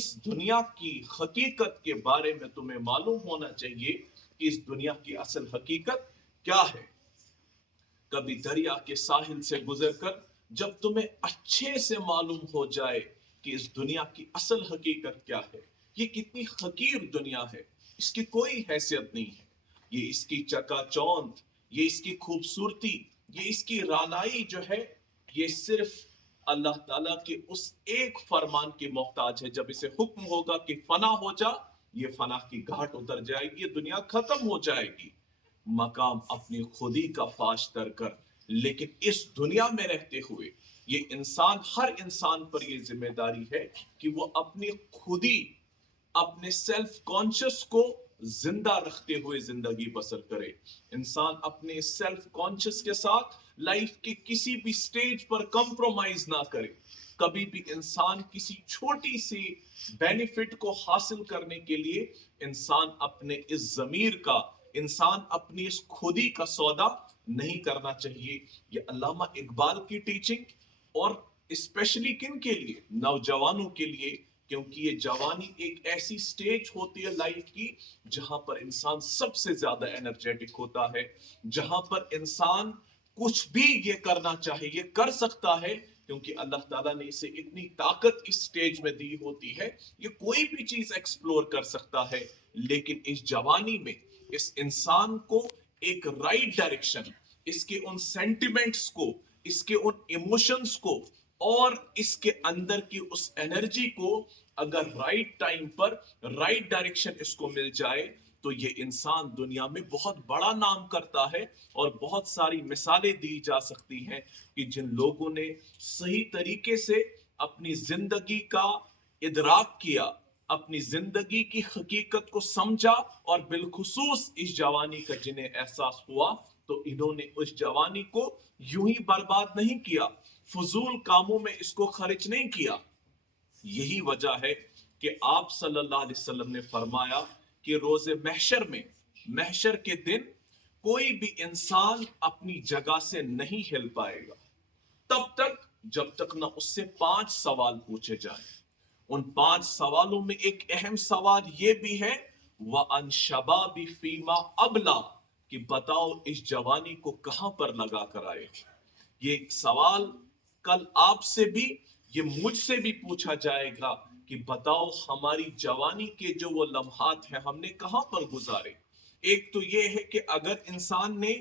इस दुनिया की हकीकत के बारे में तुम्हें मालूम होना चाहिए कि इस दुनिया की असल हकीकत क्या है। कभी दरिया के साहिल से गुजरकर जब तुम्हें अच्छे से मालूम हो जाए कि इस दुनिया की असल हकीकत क्या है, ये कितनी हकीर दुनिया है, इसकी कोई हैसियत नहीं है, ये इसकी चकाचौंध, ये इसकी खूबसूरती, ये इसकी रानाई जो है, ये सिर्फ अल्लाह ताला के उस एक फरमान की मोहताज है। जब इसे हुक्म होगा कि फना हो जा, ये फना की घाट उतर जाएगी, ये दुनिया खत्म हो जाएगी, मकाम अपनी खुदी का फाश तर कर। लेकिन इस दुनिया में रहते हुए ये इंसान, हर इंसान पर ये जिम्मेदारी है कि वो अपनी खुदी, अपने सेल्फ कॉन्शियस को जिंदा रखते हुए जिंदगी बसर करे। इंसान अपने सेल्फ कॉन्शियस के साथ लाइफ के किसी भी स्टेज पर कंप्रोमाइज ना करे। कभी भी इंसान किसी छोटी सी बेनिफिट को हासिल करने के लिए इंसान अपने इस जमीर का, इंसान अपनी इस खुदी का सौदा नहीं करना चाहिए। ये अल्लामा इकबाल की टीचिंग, और स्पेशली किन के लिए, नौजवानों के लिए, क्योंकि ये जवानी एक ऐसी स्टेज होती है लाइफ की जहां पर इंसान सबसे ज्यादा एनर्जेटिक होता है, जहां पर इंसान कुछ भी ये करना चाहे ये कर सकता है, क्योंकि अल्लाह ताला ने इसे इतनी ताकत इस स्टेज में दी होती है, ये कोई भी चीज एक्सप्लोर कर सकता है। लेकिन इस जवानी में इस इंसान को एक राइट डायरेक्शन, इसके उन सेंटिमेंट्स को, इसके उन इमोशंस को और इसके अंदर की उस एनर्जी को अगर राइट टाइम पर राइट डायरेक्शन इसको मिल जाए तो ये इंसान दुनिया में बहुत बड़ा नाम करता है। और बहुत सारी मिसालें दी जा सकती हैं कि जिन लोगों ने सही तरीके से अपनी जिंदगी का इदराक किया, अपनी जिंदगी की हकीकत को समझा, और बिलखुसूस इस जवानी का जिन्हें एहसास हुआ, तो इन्होंने उस जवानी को यूं ही बर्बाद नहीं किया, फजूल कामों में इसको खर्च नहीं किया। यही वजह है कि आप सल्लल्लाहु अलैहि वसल्लम ने फरमाया कि रोजे महशर में, महशर के दिन कोई भी इंसान अपनी जगह से नहीं हिल पाएगा तब तक जब तक ना उससे 5 सवाल पूछे जाएं। उन 5 सवालों में एक अहम सवाल ये भी है, व अन शबाबी फीमा अबला, कि बताओ इस जवानी को कहां पर लगा कर आए। ये सवाल कल आपसे भी, ये मुझसे भी पूछा जाएगा कि बताओ हमारी जवानी के जो वो लम्हात हैं हमने कहां पर गुजारे। एक तो ये है कि अगर इंसान ने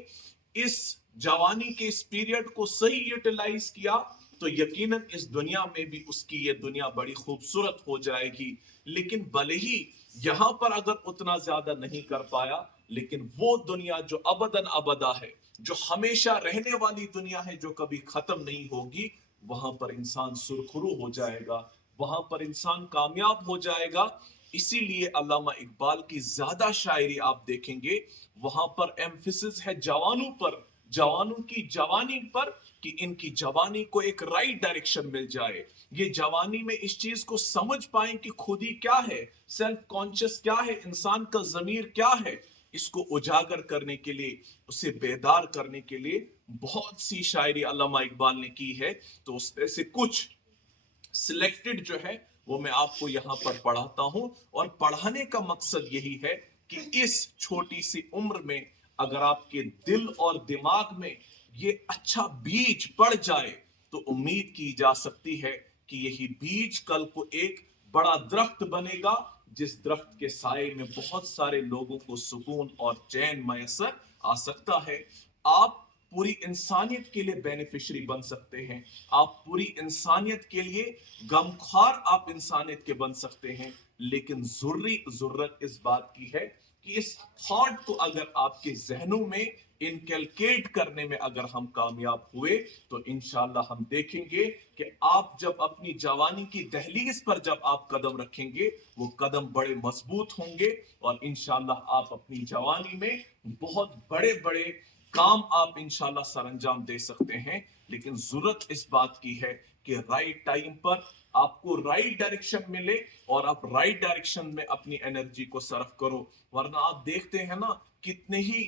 इस जवानी के इस पीरियड को सही यूटिलाइज किया तो यकीनन इस दुनिया में भी उसकी ये दुनिया बड़ी खूबसूरत हो जाएगी। लेकिन भले ही यहां पर अगर उतना ज्यादा नहीं कर पाया, लेकिन वो दुनिया जो अबदन अबदा है, जो हमेशा रहने वाली दुनिया है, जो कभी खत्म नहीं होगी, वहां पर इंसान सुरखरू हो जाएगा, वहां पर इंसान कामयाब हो जाएगा। इसीलिए अल्लामा इकबाल की ज्यादा शायरी आप देखेंगे, वहां पर एम्फिसिस है जवानों पर, जवानों की जवानी पर, कि इनकी जवानी को एक राइट डायरेक्शन मिल जाए, ये जवानी में इस चीज को समझ पाए कि खुदी क्या है, सेल्फ कॉन्शियस क्या है, इंसान का जमीर क्या है। इसको उजागर करने के लिए, उसे बेदार करने के लिए बहुत सी शायरी अल्लामा इकबाल ने की है। तो उसमें से कुछ सिलेक्टेड जो है वो मैं आपको यहां पर पढ़ाता हूं। और पढ़ाने का मकसद यही है कि इस छोटी सी उम्र में अगर आपके दिल और दिमाग में ये अच्छा बीज पड़ जाए तो उम्मीद की जा सकती है कि यही बीज कल को एक बड़ा दरख्त बनेगा, जिस दरख्त के साए में बहुत सारे लोगों को सुकून और चैन मैसर आ सकता है। आप पूरी इंसानियत के लिए बेनिफिशियरी बन सकते हैं, आप पूरी इंसानियत के लिए गमख्वार आप इंसानियत के बन सकते हैं। लेकिन जरूरत इस बात की है कि इस थॉट को अगर आपके जहनों में इनकलकेट करने में अगर हम कामयाब हुए तो इंशाल्लाह हम देखेंगे कि आप जब अपनी जवानी की दहलीज पर जब आप कदम रखेंगे, वो कदम बड़े मजबूत होंगे, और इंशाल्लाह आप अपनी जवानी में बहुत बड़े बड़े काम आप इंशाल्लाह सरंजाम दे सकते हैं। लेकिन जरूरत इस बात की है कि राइट टाइम पर आपको राइट डायरेक्शन मिले और आप राइट डायरेक्शन में अपनी एनर्जी को सर्व करो। वरना आप देखते हैं ना, कितने ही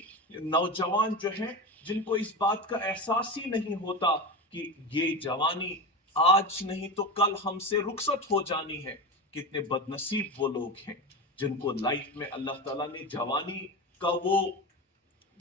नौजवान जो हैं जिनको इस बात का एहसास ही नहीं होता कि ये जवानी आज नहीं तो कल हमसे रुखसत हो जानी है। कितने बदनसीब वो लोग हैं जिनको लाइफ में अल्लाह ताला ने जवानी का वो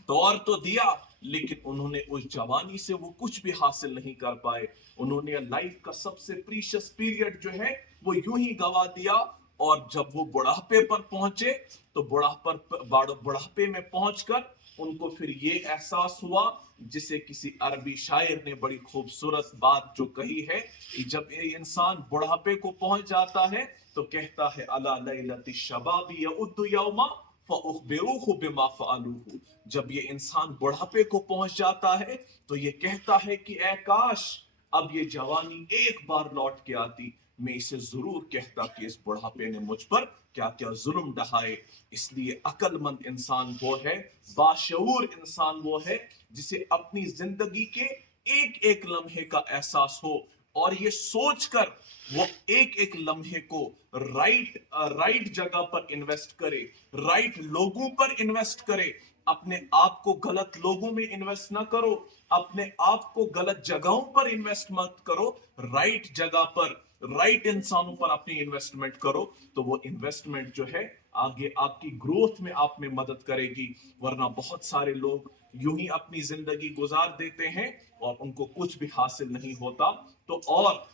दौर तो दिया, लेकिन उन्होंने उस जवानी से वो कुछ भी हासिल नहीं कर पाए। उन्होंने लाइफ का सबसे प्रीशियस पीरियड जो है वो यूं ही गवा दिया, और जब वो बुढ़ापे पर पहुंचे तो बुढ़ापे में पहुंचकर उनको फिर ये एहसास हुआ, जिसे किसी अरबी शायर ने बड़ी खूबसूरत बात जो कही है कि जब ये इंसान बुढ़ापे को पहुंच जाता है तो कहता है अला लैलति शबाबी यउद्दु यौमा फउखबिरुहु बिमा फअलूहु। जब ये इंसान बुढ़ापे को पहुंच जाता है तो ये कहता है कि ऐ काश अब ये जवानी एक बार लौट के आती, मैं इसे जरूर कहता कि इस बुढ़ापे ने मुझ पर क्या क्या जुल्म ढहाए। इसलिए अक्लमंद इंसान वो है, बाशऊर इंसान वो है जिसे अपनी जिंदगी के एक एक लम्हे का एहसास हो, और ये सोचकर वो एक एक लम्हे को राइट जगह पर इन्वेस्ट करे, राइट लोगों पर इन्वेस्ट करे। अपने आप को गलत लोगों में इन्वेस्ट ना करो, अपने आप को गलत जगहों पर इन्वेस्ट मत करो, राइट जगह पर राइट इंसानों पर अपनी इन्वेस्टमेंट करो, तो वो इन्वेस्टमेंट जो है आगे आपकी ग्रोथ में आप में मदद करेगी। वरना बहुत सारे लोग यूं ही अपनी जिंदगी गुजार देते हैं और उनको कुछ भी हासिल नहीं होता। तो और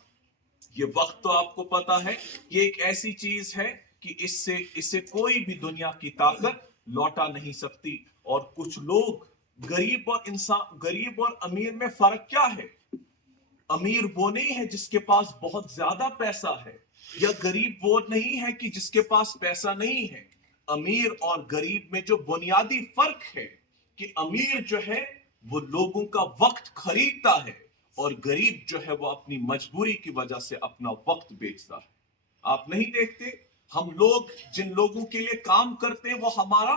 ये वक्त तो आपको पता है ये एक ऐसी चीज है कि इससे कोई भी दुनिया की ताकत लौटा नहीं सकती। और कुछ लोग गरीब और अमीर में फर्क क्या है? अमीर वो नहीं है जिसके पास बहुत ज्यादा पैसा है, या गरीब वो नहीं है कि जिसके पास पैसा नहीं है। अमीर और गरीब में जो बुनियादी फर्क है कि अमीर जो है वो लोगों का वक्त खरीदता है, और गरीब जो है वो अपनी मजबूरी की वजह से अपना वक्त बेचता है। आप नहीं देखते, हम लोग जिन लोगों के लिए काम करते हैं वो हमारा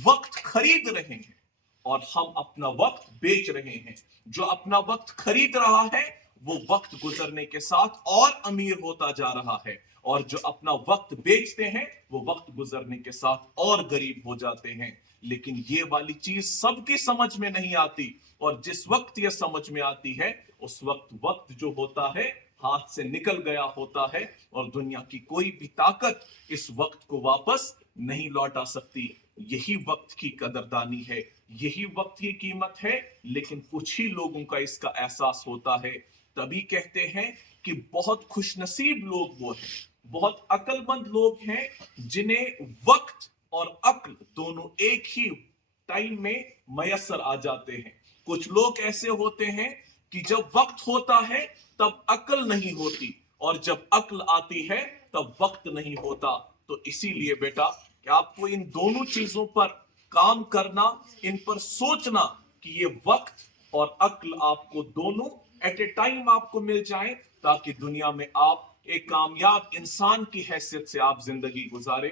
वक्त खरीद रहे हैं और हम अपना वक्त बेच रहे हैं। जो अपना वक्त खरीद रहा है वो वक्त गुजरने के साथ और अमीर होता जा रहा है, और जो अपना वक्त बेचते हैं वो वक्त गुजरने के साथ और गरीब हो जाते हैं। लेकिन ये वाली चीज सबकी समझ में नहीं आती, और जिस वक्त ये समझ में आती है उस वक्त जो होता है हाथ से निकल गया होता है, और दुनिया की कोई भी ताकत इस वक्त को वापस नहीं लौटा सकती। यही वक्त की कदरदानी है, यही वक्त की कीमत है, लेकिन कुछ ही लोगों का इसका एहसास होता है। तभी कहते हैं कि बहुत खुशनसीब लोग वो हैं, बहुत अक्लमंद लोग हैं जिन्हें वक्त और अक्ल दोनों एक ही टाइम में मयसर आ जाते हैं। कुछ लोग ऐसे होते हैं कि जब वक्त होता है तब अक्ल नहीं होती, और जब अक्ल आती है तब वक्त नहीं होता। तो इसीलिए बेटा कि आपको इन दोनों चीजों पर काम करना, इन पर सोचना कि ये वक्त और अक्ल आपको दोनों एट ए टाइम आपको मिल जाए, ताकि दुनिया में आप एक कामयाब इंसान की हैसियत से आप जिंदगी गुजारे।